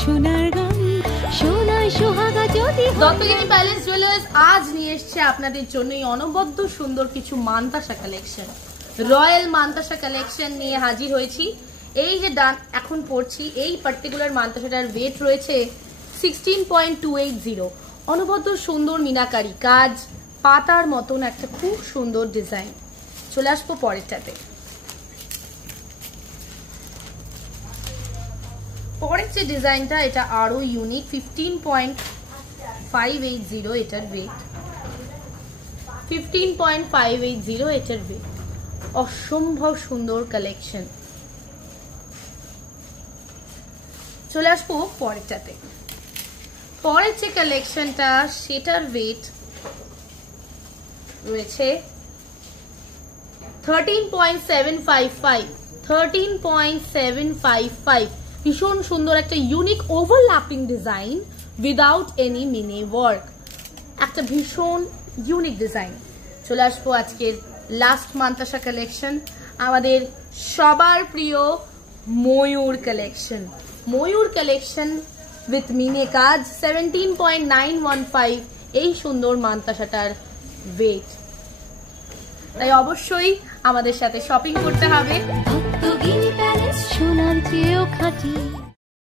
সোনার গান সোনায় সোহাগা যদি দত্তগিরি প্যালেস জুয়েলার্স আজ নিয়ে এসেছে আপনাদের জন্য এই অনবদ্য সুন্দর কিছু মানতাসা কালেকশন, রয়্যাল মানতাসা কালেকশন নিয়ে হাজির হয়েছি। এই যে ডান এখন পড়ছি, এই পার্টিকুলার মানতাসাটার ওয়েট রয়েছে 16.280। অনবদ্য সুন্দর মিনাকারি কাজ, পাতার মতন একটা খুব সুন্দর ডিজাইন। চলে আসবো পরেরটাতে। পরের যে ডিজাইনটা এটা আরো ইউনিক, 15.580 এটার ওয়েট, 15.580 এটার ওয়েট। অসম্ভব সুন্দর কালেকশন। চলে আসবো পরেরটাতে। পরের যে কালেকশনটা সেটার ওয়েট রয়েছে 13.755, 13.755। ভীষণ সুন্দর একটা unique overlapping design without any mini work, একটা ভীষণ ইউনিক ডিজাইন। চলে আসবো আজকের লাস্ট মানতাসা কালেকশন, আমাদের সবার প্রিয় ময়ূর কালেকশন। ময়ূর কালেকশন উইথ মিনে কাজ, 17.915 এই সুন্দর মানতাসাটার ওয়েট। তাই অবশ্যই আমাদের সাথে শপিং করতে হবে। দত্তগিরি প্যালেস সোনার চেয়েও খাঁটি।